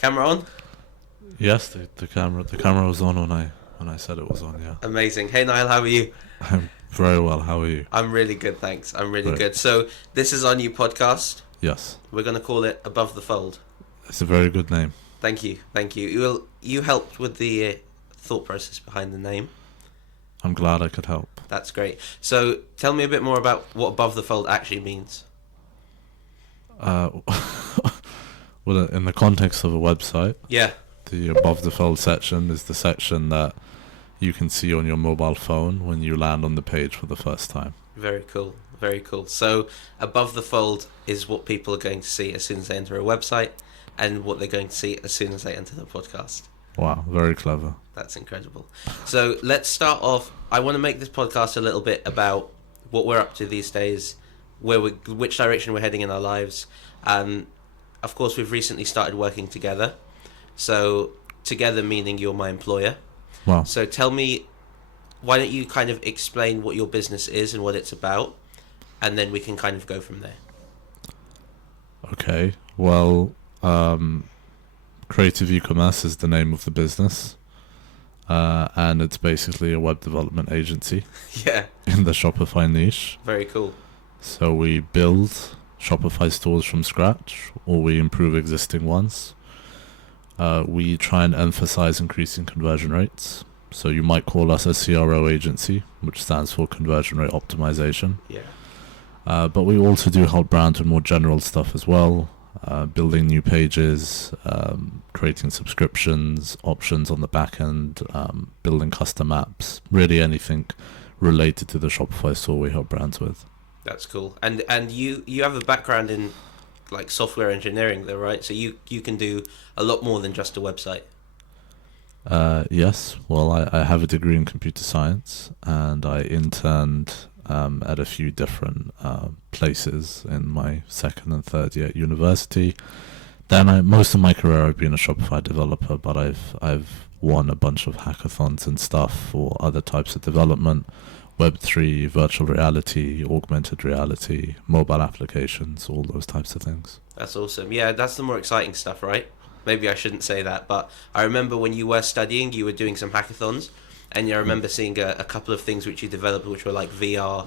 Camera on? Yes, the camera was on when I said it was on. Yeah, Amazing. Hey Niall, how are you? I'm very well. How are you? I'm really good, thanks. I'm really Great. good. So this is our new podcast. Yes, We're going to call it Above the Fold. it's a very good name. Thank you. You helped with the thought process behind the name. I'm glad I could help. That's great. So tell me a bit more about what Above the Fold actually means. Well, in the context of a website, Yeah. the above the fold section is the section that you can see on your mobile phone when you land on the page for the first time. Very cool. Very cool. So Above the Fold is what people are going to see as soon as they enter a website, and what they're going to see as soon as they enter the podcast. Wow, very clever. That's incredible. So let's start off. I want to make this podcast a little bit about what we're up to these days, which direction we're heading in our lives. Of course, we've recently started working together. So together meaning you're my employer. Wow. So tell me, why don't you kind of explain what your business is and what it's about, and then we can kind of go from there. Okay. Well, Creative E-commerce is the name of the business, and it's basically a web development agency Yeah, in the Shopify niche. very cool. So we build Shopify stores from scratch, or we improve existing ones. We try and emphasize increasing conversion rates. So you might call us a CRO agency, which stands for conversion rate optimization. Yeah, But we also do help brands with more general stuff as well, building new pages, creating subscriptions, options on the back end, building custom apps, really anything related to the Shopify store we help brands with. that's cool. And you have a background in like software engineering, though, right? So you can do a lot more than just a website. Yes, well, I have a degree in computer science, and I interned at a few different places in my second and third year at university. Then most of my career I've been a Shopify developer, but I've won a bunch of hackathons and stuff for other types of development, Web3, virtual reality, augmented reality, mobile applications, all those types of things. That's awesome. Yeah, that's the more exciting stuff, right? Maybe I shouldn't say that, but I remember when you were studying, you were doing some hackathons, and I remember seeing a couple of things which you developed, which were like VR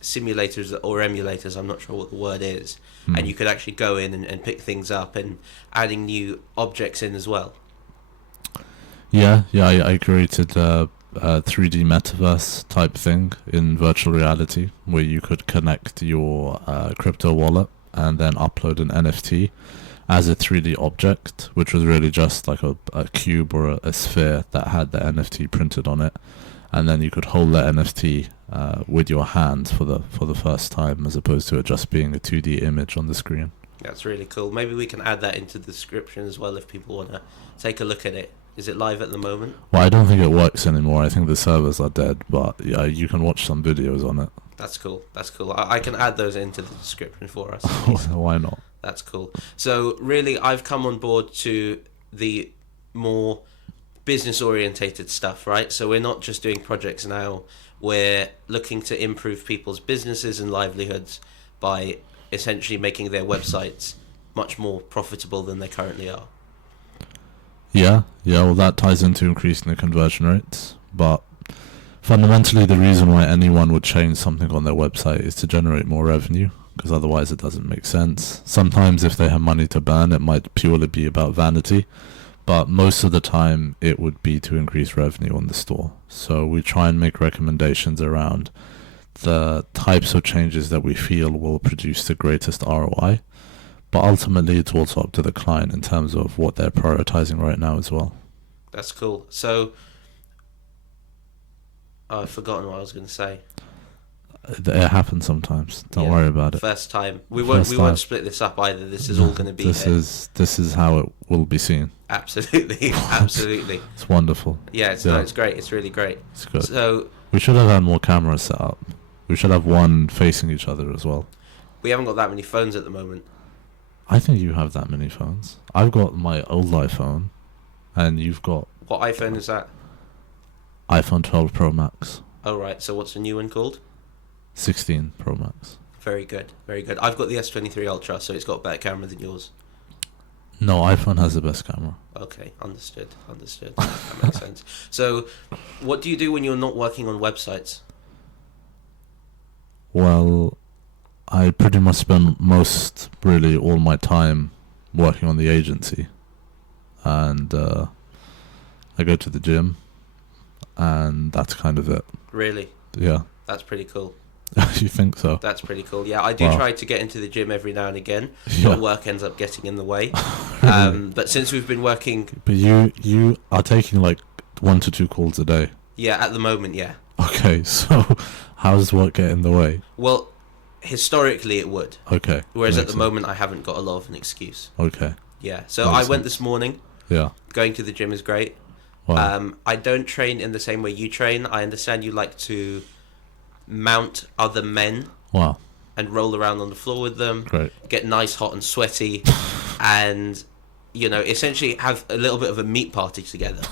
simulators or emulators, I'm not sure what the word is, and you could actually go in and pick things up and adding new objects in as well. Yeah, I created a 3D metaverse type thing in virtual reality where you could connect your crypto wallet and then upload an NFT as a 3D object, which was really just like a cube or a sphere that had the NFT printed on it, and then you could hold that NFT with your hands for the first time, as opposed to it just being a 2D image on the screen. That's really cool. Maybe we can add that into the description as well if people want to take a look at it. Is it live at the moment? Well, I don't think it works anymore. I think the servers are dead, but yeah, you can watch some videos on it. That's cool. That's cool. I can add those into the description for us. Why not? That's cool. So really, I've come on board to the more business-orientated stuff, right? So we're not just doing projects now. We're looking to improve people's businesses and livelihoods by essentially making their websites much more profitable than they currently are. Yeah, well, that ties into increasing the conversion rates, but fundamentally the reason why anyone would change something on their website is to generate more revenue, because otherwise it doesn't make sense. Sometimes if they have money to burn, it might purely be about vanity, but most of the time it would be to increase revenue on the store. So we try and make recommendations around the types of changes that we feel will produce the greatest ROI. But ultimately, it's also up to the client in terms of what they're prioritizing right now as well. That's cool. So, I've forgotten what I was going to say. It happens sometimes. Don't worry about it. First time. We won't split this up either. This is all going to be This is how it will be seen. Absolutely, absolutely. It's wonderful. Yeah, it's great. It's really great. It's good. So we should have had more cameras set up. We should have one facing each other as well. we haven't got that many phones at the moment. I think you have that many phones. I've got my old iPhone, and you've got What iPhone is that? iPhone 12 Pro Max, Oh, right. So what's the new one called? 16 Pro Max. Very good. Very good. I've got the S23 Ultra, so it's got a better camera than yours. No, iPhone has the best camera. Okay, understood. That makes sense. So, what do you do when you're not working on websites? Well, I pretty much spend really all my time working on the agency, and I go to the gym, and that's kind of it. Really? Yeah. That's pretty cool. You think so? That's pretty cool. Yeah, I do Wow. try to get into the gym every now and again, Yeah. but work ends up getting in the way. But since we've been working, But you are taking like 1 to 2 calls a day. yeah, at the moment, yeah. Okay, so how does work get in the way? Well, historically it would, Okay. whereas at makes the sense. moment I haven't got a lot of an excuse. Okay. Yeah, so Makes I went sense. this morning. Yeah. Going to the gym is great. Wow. I don't train in the same way you train. I understand you like to mount other men Wow. and roll around on the floor with them, Great. get nice, hot, and sweaty, and, you know, essentially have a little bit of a meat party together.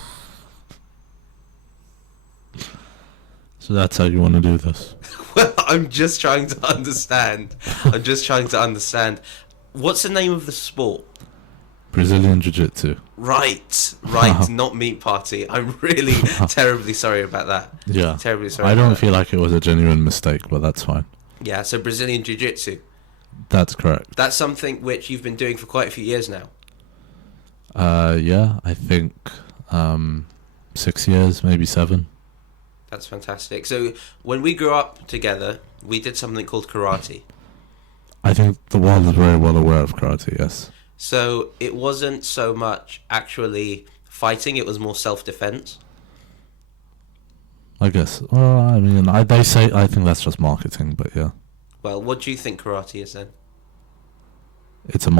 So that's how you want to do this. Well, I'm just trying to understand. What's the name of the sport? Brazilian Jiu-Jitsu. Right, not meat party. I'm really terribly sorry about that. Yeah. Terribly sorry. I about don't that. feel like it was a genuine mistake, but that's fine. Yeah, so Brazilian Jiu-Jitsu. That's correct. That's something which you've been doing for quite a few years now. Yeah, I think 6 years, maybe 7. That's fantastic. So when we grew up together, we did something called karate. I think the world is very well aware of karate, yes. So it wasn't so much actually fighting, it was more self-defense. I guess. Well, I mean, I think that's just marketing, but yeah. Well, what do you think karate is then? It's a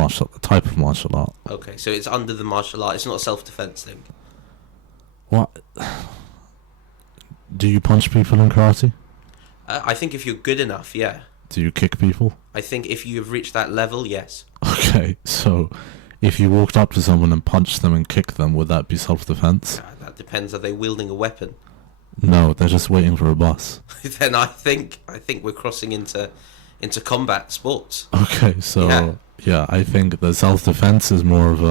type of martial art. Okay, so it's under the martial art. It's not a self-defense thing. What? Do you punch people in karate? I think if you're good enough, yeah. Do you kick people? I think if you've reached that level, yes. Okay, so if you walked up to someone and punched them and kicked them, would that be self-defense? That depends. Are they wielding a weapon? No, they're just waiting for a bus. Then I think we're crossing into combat sports. Okay, so yeah, I think the self-defense is more of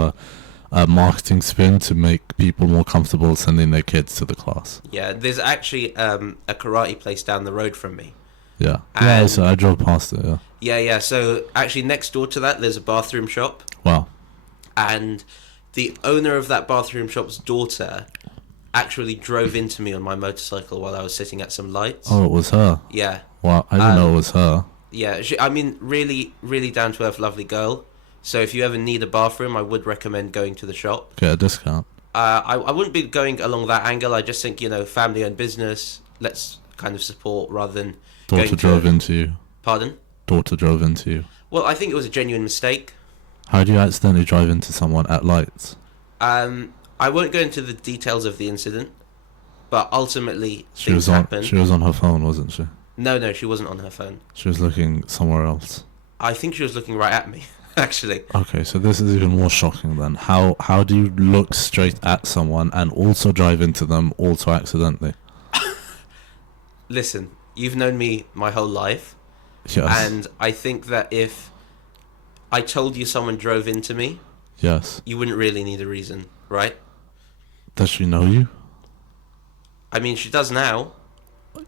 a marketing spin to make people more comfortable sending their kids to the class. Yeah, there's actually a karate place down the road from me. Yeah, And- so I drove past it, yeah. Yeah. So actually, next door to that, there's a bathroom shop, Wow. and the owner of that bathroom shop's daughter actually drove into me on my motorcycle while I was sitting at some lights. Oh, it was her. Yeah, Wow, I didn't know it was her. yeah. I mean, really, really down to earth, lovely girl. So if you ever need a bathroom, I would recommend going to the shop. Get a discount. I wouldn't be going along that angle. I just think, family-owned business. Let's kind of support rather than Daughter going drove to. into you. Pardon? Daughter drove into you. Well, I think it was a genuine mistake. How do you accidentally drive into someone at lights? I won't go into the details of the incident, but ultimately She things was on. happened. She was on her phone, wasn't she? No, she wasn't on her phone. She was looking somewhere else. I think she was looking right at me, actually. Okay, so this is even more shocking then. How do you look straight at someone and also drive into them, also accidentally? Listen, you've known me my whole life, Yes. and I think that if I told you someone drove into me, Yes. you wouldn't really need a reason, right? Does she know you? I mean, she does now.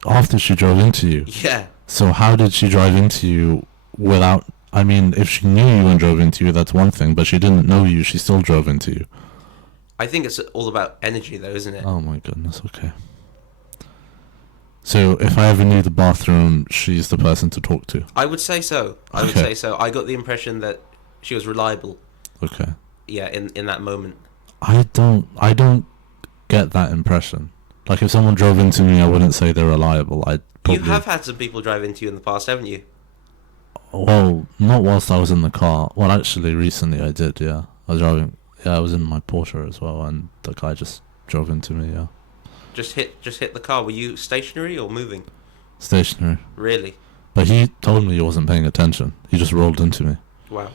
After she drove into you. Yeah. So how did she drive into you without... I mean, if she knew you and drove into you, that's one thing, but she didn't know you, she still drove into you. I think it's all about energy, though, isn't it? Oh my goodness, okay. So if I ever knew the bathroom, she's the person to talk to. I would say so. Okay. I got the impression that she was reliable. Okay. Yeah, in that moment. I don't get that impression. Like if someone drove into me, I wouldn't say they're reliable. I'd probably... You have had some people drive into you in the past, haven't you? Well, not whilst I was in the car. Well, actually, recently I did, yeah. I was driving... Yeah, I was in my Porsche as well, and the guy just drove into me, yeah. Just hit the car. Were you stationary or moving? Stationary. Really? But he told me he wasn't paying attention. He just rolled into me. Wow.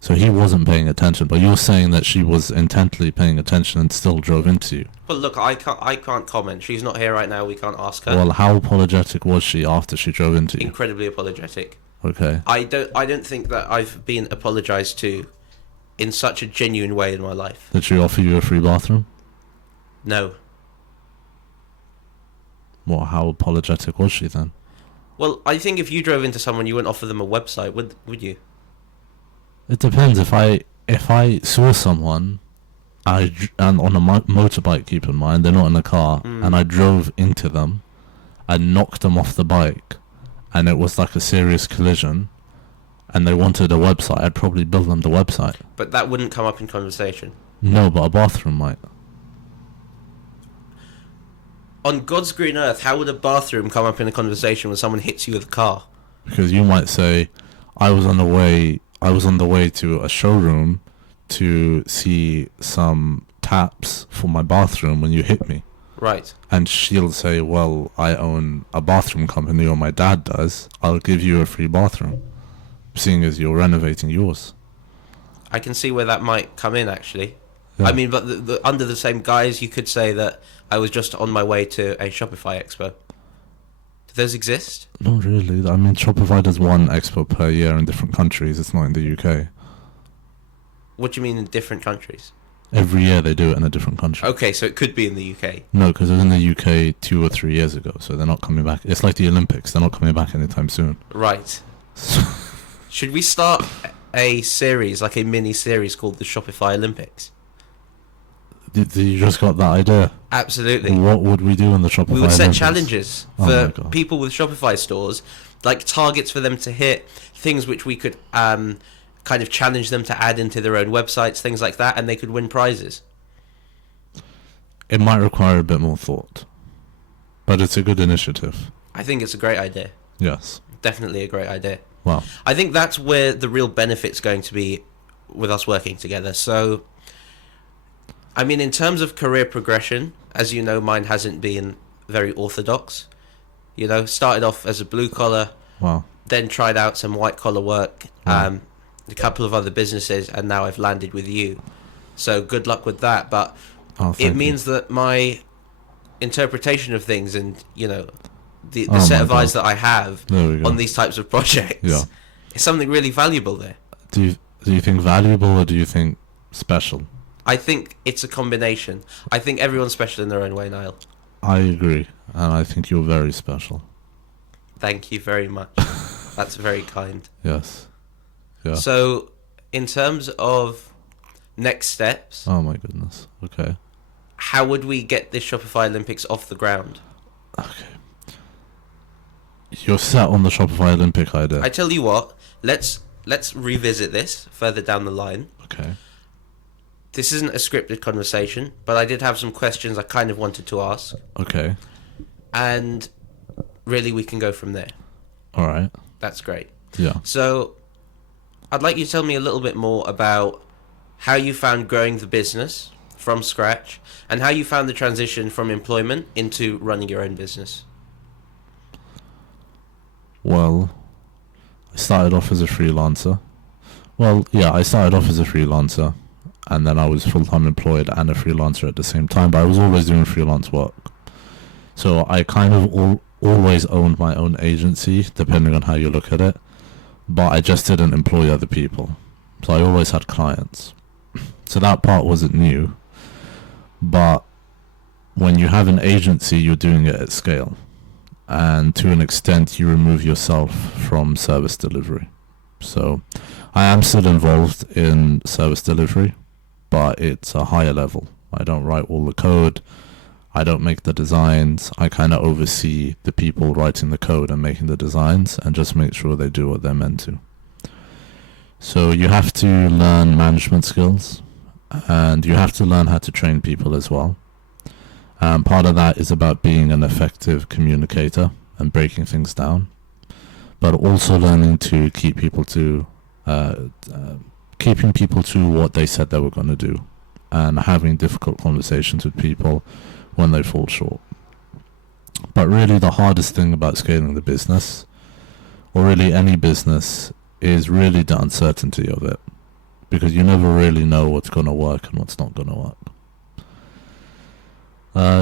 So he wasn't paying attention, but you're saying that she was intently paying attention and still drove into you. Well, look, I can't comment. She's not here right now. We can't ask her. Well, how apologetic was she after she drove into you? Incredibly apologetic. Okay. I don't think that I've been apologized to in such a genuine way in my life. Did she offer you a free bathroom? No. Well, how apologetic was she then? Well, I think if you drove into someone, you wouldn't offer them a website, would you? It depends. If I saw someone, and on a motorbike, keep in mind, they're not in a car, and I drove into them, I knocked them off the bike, and it was like a serious collision, and they wanted a website, I'd probably build them the website. But that wouldn't come up in conversation. No, but a bathroom might. On God's green earth, how would a bathroom come up in a conversation when someone hits you with a car? Because you might say, I was on the way to a showroom to see some taps for my bathroom when you hit me. Right. And she'll say, well, I own a bathroom company, or my dad does. I'll give you a free bathroom, seeing as you're renovating yours. I can see where that might come in, actually. Yeah. I mean, but under the same guise, you could say that I was just on my way to a Shopify expo. Do those exist? Not really. I mean, Shopify does one expo per year in different countries. It's not in the UK. What do you mean in different countries? Every year they do it in a different country. Okay, so it could be in the UK. No, because it was in the UK 2 or 3 years ago, so they're not coming back. It's like the Olympics. They're not coming back anytime soon. Right. Should we start a series, like a mini-series called the Shopify Olympics? You just got that idea? Absolutely. What would we do in the Shopify We would set Olympics? challenges for people with Shopify stores, like targets for them to hit, things which we could kind of challenge them to add into their own websites, things like that, and they could win prizes. It might require a bit more thought, but it's a good initiative. I think it's a great idea. Yes. Definitely a great idea. Wow. I think that's where the real benefit's going to be with us working together. So, I mean, in terms of career progression, as you know, mine hasn't been very orthodox. You know, started off as a blue collar, Wow. then tried out some white collar work, Wow. a couple of other businesses, and now I've landed with you. So good luck with that. But it means that my interpretation of things and, you know, the set of eyes that I have on these types of projects is something really valuable there. Do you think valuable, or do you think special? I think it's a combination. I think everyone's special in their own way, Niall. I agree, and I think you're very special. Thank you very much. That's very kind. Yes. Yeah. So, in terms of next steps, Oh my goodness. Okay. how would we get this Shopify Olympics off the ground? Okay. You're set on the Shopify Olympic idea. I tell you what, let's revisit this further down the line. Okay. This isn't a scripted conversation, but I did have some questions I kind of wanted to ask, Okay. and really we can go from there. All right. That's great. Yeah. So, I'd like you to tell me a little bit more about how you found growing the business from scratch, and how you found the transition from employment into running your own business. Well, I started off as a freelancer. I started off as a freelancer, and then I was full-time employed and a freelancer at the same time, but I was always doing freelance work. So I kind of always owned my own agency, depending on how you look at it, but I just didn't employ other people. So I always had clients. So that part wasn't new, but when you have an agency, you're doing it at scale. And to an extent, you remove yourself from service delivery. So I am still involved in service delivery, but it's a higher level. I don't write all the code. I don't make the designs. I kind of oversee the people writing the code and making the designs, and just make sure they do what they're meant to. So you have to learn management skills, and you have to learn how to train people as well. Part of that is about being an effective communicator and breaking things down, but also learning to keep people to keeping people to what they said they were going to do, and having difficult conversations with people when they fall short. But really the hardest thing about scaling the business, or really any business, is really the uncertainty of it, because you never really know what's going to work and what's not going to work.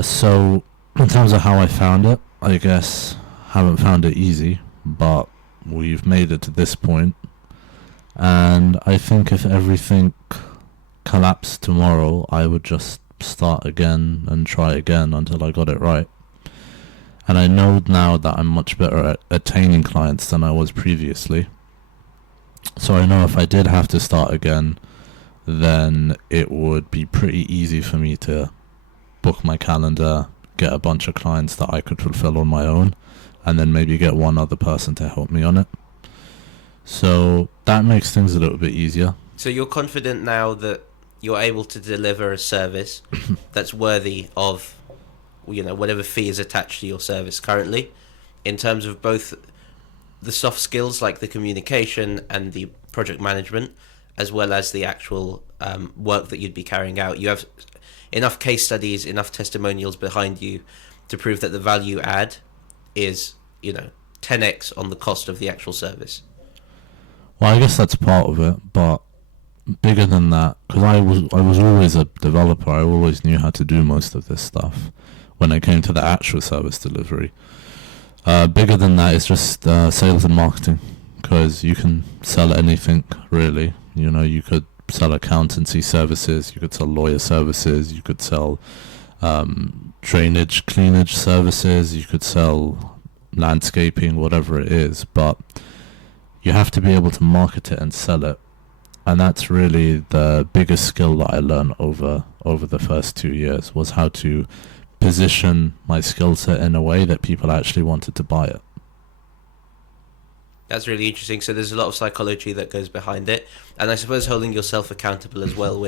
So in terms of how I found it, I guess haven't found it easy, but we've made it to this point, And I think if everything collapsed tomorrow, I would just start again and try again until I got it right. And I know now that I'm much better at attaining clients than I was previously. So I know if I did have to start again, then it would be pretty easy for me to book my calendar, get a bunch of clients that I could fulfill on my own, and then maybe get one other person to help me on it. So that makes things a little bit easier. So you're confident now that you're able to deliver a service that's worthy of, whatever fee is attached to your service currently, in terms of both the soft skills like the communication and the project management, as well as the actual work that you'd be carrying out. You have enough case studies, enough testimonials behind you to prove that the value add is, 10x on the cost of the actual service. Well, I guess that's part of it, but bigger than that, because I was always a developer. I always knew how to do most of this stuff when it came to the actual service delivery. Bigger than that is just sales and marketing, because you can sell anything, really. You could sell accountancy services, you could sell lawyer services, you could sell drainage, cleanage services, you could sell landscaping, whatever it is, but you have to be able to market it and sell it. And that's really the biggest skill that I learned over the first 2 years, was how to position my skill set in a way that people actually wanted to buy it. That's really interesting. So there's a lot of psychology that goes behind it. And I suppose holding yourself accountable as well.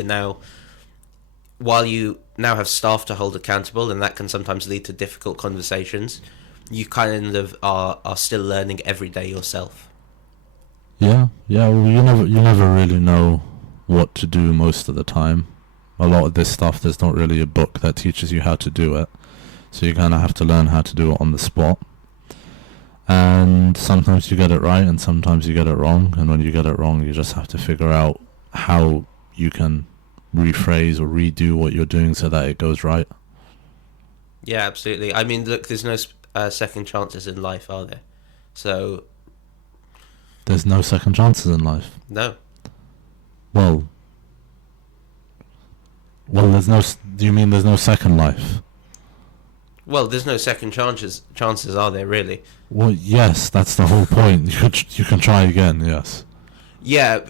While you now have staff to hold accountable, and that can sometimes lead to difficult conversations, you kind of are still learning every day yourself. Yeah. Well, you never really know what to do most of the time. A lot of this stuff, there's not really a book that teaches you how to do it. So you kind of have to learn how to do it on the spot. And sometimes you get it right and sometimes you get it wrong. And when you get it wrong, you just have to figure out how you can rephrase or redo what you're doing so that it goes right. Yeah, absolutely. I mean, look, there's no second chances in life, are there? So... There's no second chances in life? No. Well, there's no... Do you mean there's no second life? Well, there's no second chances, are there, really? Well, yes, that's the whole point. You can try again, yes. Yeah,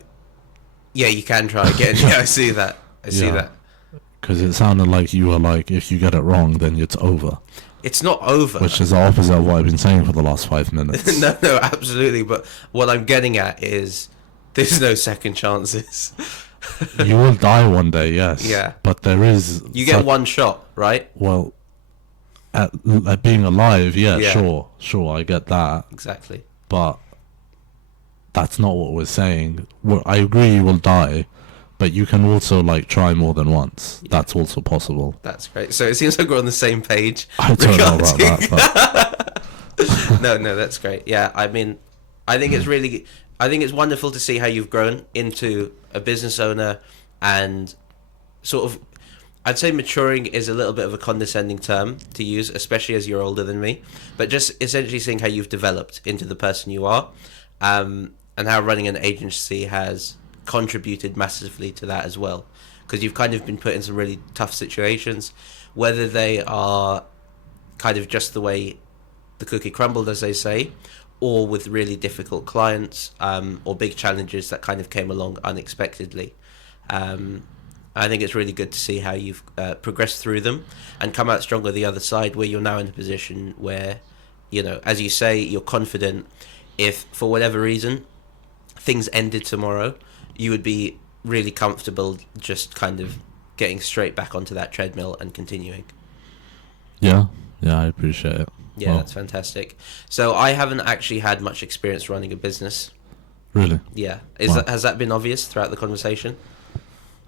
you can try again. Yeah, I see that. I see that. Because it sounded like you were like, if you get it wrong, then it's over. It's not over. Which is the opposite of what I've been saying for the last 5 minutes. No, absolutely. But what I'm getting at is there's no second chances. You will die one day, yes. Yeah. But there is... You get one shot, right? Well, at being alive, yeah. Sure, I get that. Exactly. But that's not what we're saying. I agree you will die, but you can also try more than once. Yeah. That's also possible. That's great. So it seems like we're on the same page. I don't know about that. But... No, that's great. Yeah, I mean, I think it's wonderful to see how you've grown into a business owner, and sort of, I'd say maturing is a little bit of a condescending term to use, especially as you're older than me, but just essentially seeing how you've developed into the person you are, and how running an agency has contributed massively to that as well, because you've kind of been put in some really tough situations, whether they are kind of just the way the cookie crumbled, as they say, or with really difficult clients, or big challenges that kind of came along unexpectedly. I think it's really good to see how you've progressed through them and come out stronger the other side, where you're now in a position where, as you say, you're confident if, for whatever reason, things ended tomorrow, you would be really comfortable just kind of getting straight back onto that treadmill and continuing. Yeah, I appreciate it. Yeah, that's fantastic. So I haven't actually had much experience running a business. Really? Yeah. Has that been obvious throughout the conversation?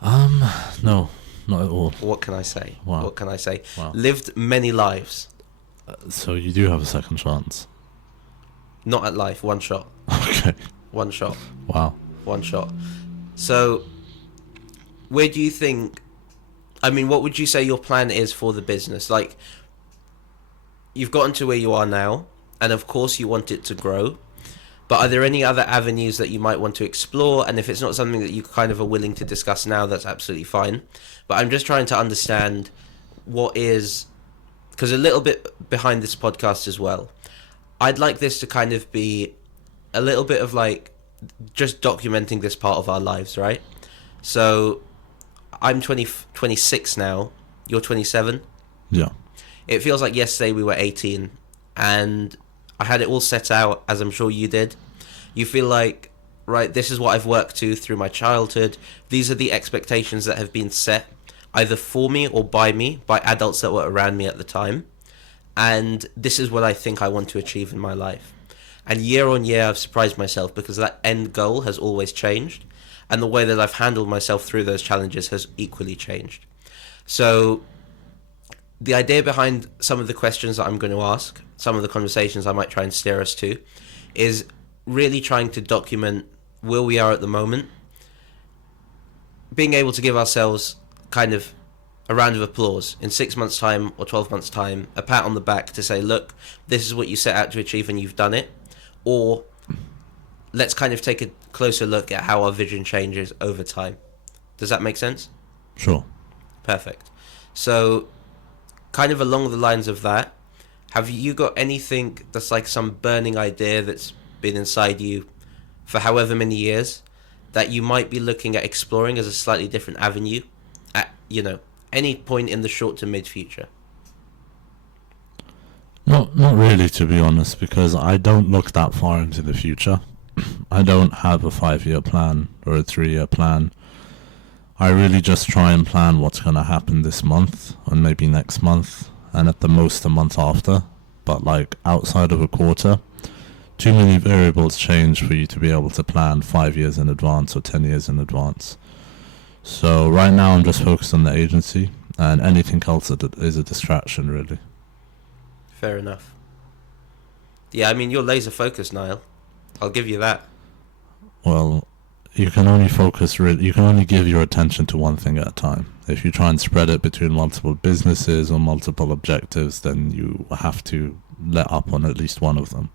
No, not at all. What can I say? Wow. What can I say? Wow. Lived many lives. So you do have a second chance? Not at life, one shot. Okay. One shot. Wow. One shot. So, where do you think... what would you say your plan is for the business? You've gotten to where you are now, and of course you want it to grow. But are there any other avenues that you might want to explore? And if it's not something that you kind of are willing to discuss now, that's absolutely fine. But I'm just trying to understand what is, because a little bit behind this podcast as well, I'd like this to kind of be a little bit of like just documenting this part of our lives, right? So I'm 26 now, you're 27. Yeah. It feels like yesterday we were 18, and I had it all set out, as I'm sure you did. You feel like, right, this is what I've worked to through my childhood. These are the expectations that have been set, either for me or by me, by adults that were around me at the time. And this is what I think I want to achieve in my life. And year on year, I've surprised myself because that end goal has always changed. And the way that I've handled myself through those challenges has equally changed. So the idea behind some of the questions that I'm going to ask, some of the conversations I might try and steer us to, is really trying to document where we are at the moment, being able to give ourselves kind of a round of applause in 6 months' time or 12 months' time, a pat on the back to say, look, this is what you set out to achieve and you've done it. Or let's kind of take a closer look at how our vision changes over time. Does that make sense? Sure. Perfect. So kind of along the lines of that, have you got anything that's like some burning idea that's been inside you for however many years that you might be looking at exploring as a slightly different avenue at, any point in the short to mid future? Not really, to be honest, because I don't look that far into the future. I don't have a 5-year plan or a 3-year plan. I really just try and plan what's going to happen this month and maybe next month and at the most a month after. But like outside of a quarter, too many variables change for you to be able to plan 5 years in advance or 10 years in advance. So right now I'm just focused on the agency, and anything else is a distraction, really. Fair enough. Yeah, I mean, you're laser focused, Niall. I'll give you that. Well, you can only you can only give your attention to one thing at a time. If you try and spread it between multiple businesses or multiple objectives, then you have to let up on at least one of them.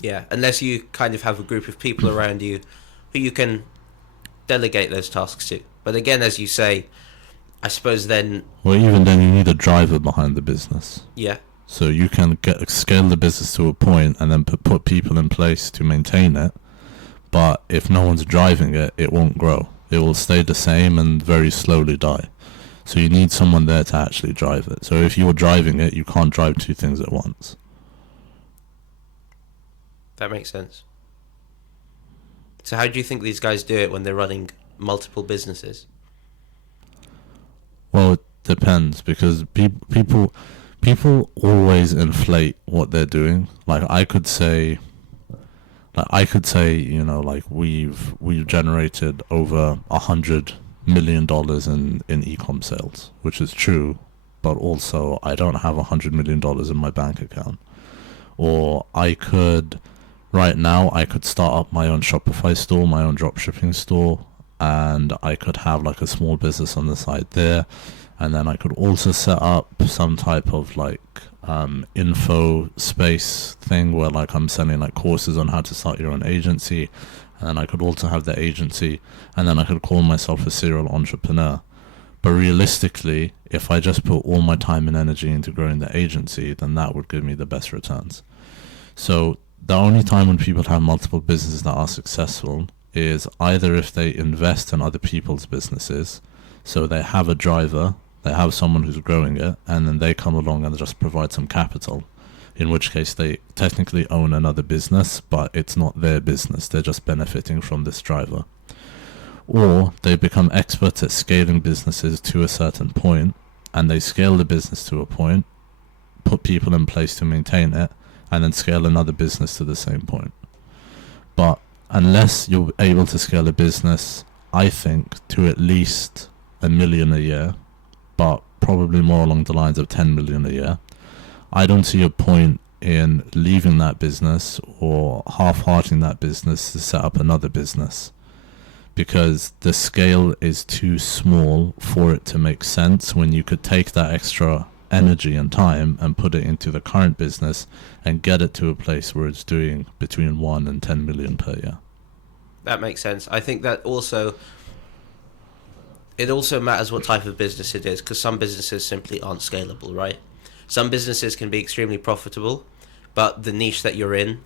Yeah, unless you kind of have a group of people around you who you can delegate those tasks to. But again, as you say, I suppose then... Well, even then you need a driver behind the business. Yeah. So you can scale the business to a point and then put people in place to maintain it. But if no one's driving it, it won't grow. It will stay the same and very slowly die. So you need someone there to actually drive it. So if you're driving it, you can't drive two things at once. That makes sense. So how do you think these guys do it when they're running multiple businesses? Well, it depends, because people always inflate what they're doing. Like I could say, we've generated over $100 million in e-com sales, which is true, but also I don't have $100 million in my bank account. Or right now I could start up my own Shopify store, my own dropshipping store, and I could have like a small business on the side there. And then I could also set up some type of info space thing where like I'm selling like courses on how to start your own agency. And then I could also have the agency, and then I could call myself a serial entrepreneur. But realistically, if I just put all my time and energy into growing the agency, then that would give me the best returns. So the only time when people have multiple businesses that are successful is either if they invest in other people's businesses, so they have a driver, they have someone who's growing it, and then they come along and just provide some capital, in which case they technically own another business, but it's not their business, they're just benefiting from this driver. Or they become experts at scaling businesses to a certain point, and they scale the business to a point, put people in place to maintain it, and then scale another business to the same point. But unless you're able to scale a business, I think, to at least $1 million a year, but probably more along the lines of 10 million a year, I don't see a point in leaving that business or half-hearting that business to set up another business, because the scale is too small for it to make sense when you could take that extra energy and time and put it into the current business and get it to a place where it's doing between 1 and 10 million per year. That makes sense. I think that also it also matters what type of business it is, because some businesses simply aren't scalable, right? Some businesses can be extremely profitable, but the niche that you're in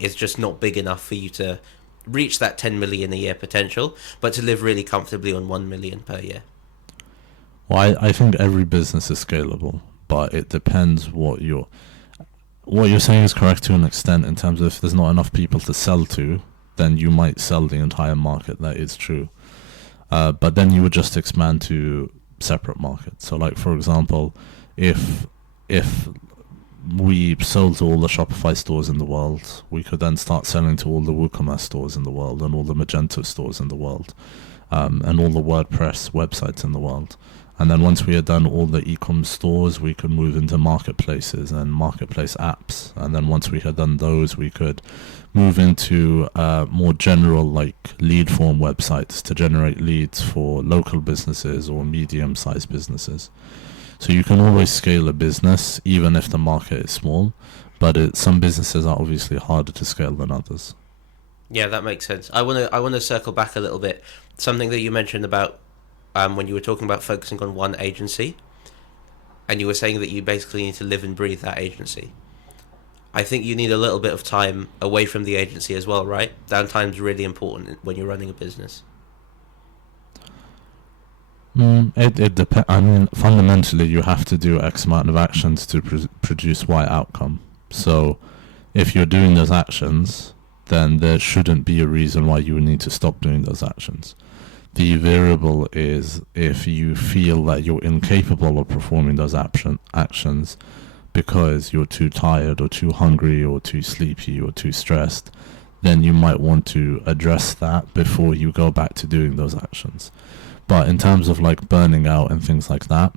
is just not big enough for you to reach that 10 million a year potential, but to live really comfortably on 1 million per year. Well, I think every business is scalable, but it depends what you're saying is correct to an extent in terms of if there's not enough people to sell to, then you might sell the entire market. That is true. But then you would just expand to separate markets. So like, for example, if we sold to all the Shopify stores in the world, we could then start selling to all the WooCommerce stores in the world and all the Magento stores in the world, and all the WordPress websites in the world. And then once we had done all the e-com stores, we could move into marketplaces and marketplace apps. And then once we had done those, we could move into more general like lead form websites to generate leads for local businesses or medium-sized businesses. So you can always scale a business even if the market is small, but some businesses are obviously harder to scale than others. Yeah, that makes sense. I want to circle back a little bit. Something that you mentioned about when you were talking about focusing on one agency, and you were saying that you basically need to live and breathe that agency. I think you need a little bit of time away from the agency as well, right? Downtime's really important when you're running a business. It depends. I mean, fundamentally, you have to do X amount of actions to produce Y outcome. So, if you're doing those actions, then there shouldn't be a reason why you would need to stop doing those actions. The variable is if you feel that you're incapable of performing those actions because you're too tired or too hungry or too sleepy or too stressed, then you might want to address that before you go back to doing those actions. But in terms of like burning out and things like that,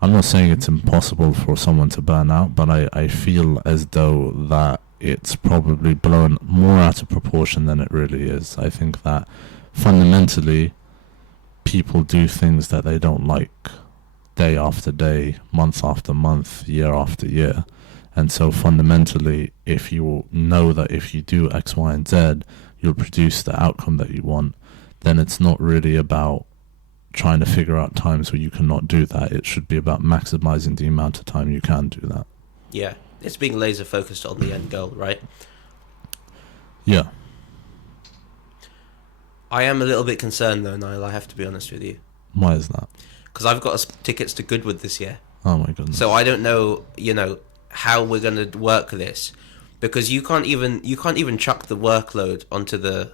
I'm not saying it's impossible for someone to burn out, but I feel as though that it's probably blown more out of proportion than it really is. I think that fundamentally people do things that they don't like day after day, month after month, year after year. And so fundamentally, if you know that if you do X, Y, and Z, you'll produce the outcome that you want, then it's not really about trying to figure out times where you cannot do that. It should be about maximizing the amount of time you can do that. Yeah, it's being laser focused on the end goal, right? Yeah. I am a little bit concerned though, Niall, I have to be honest with you. Why is that? Because I've got tickets to Goodwood this year. Oh my goodness. So I don't know, how we're going to work this, because you can't even chuck the workload onto the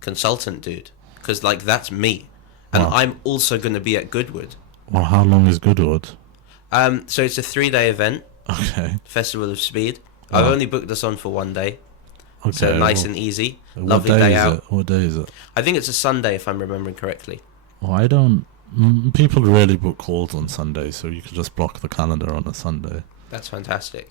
consultant dude, because like that's me, and wow. I'm also going to be at Goodwood. Well, how long is Goodwood? So it's a 3-day event. Okay. Festival of Speed. Wow. I've only booked us on for 1 day. Okay. So nice and easy. Lovely day out. What day is it? I think it's a Sunday if I'm remembering correctly. Well, people rarely book calls on Sunday, so you could just block the calendar on a Sunday. That's fantastic.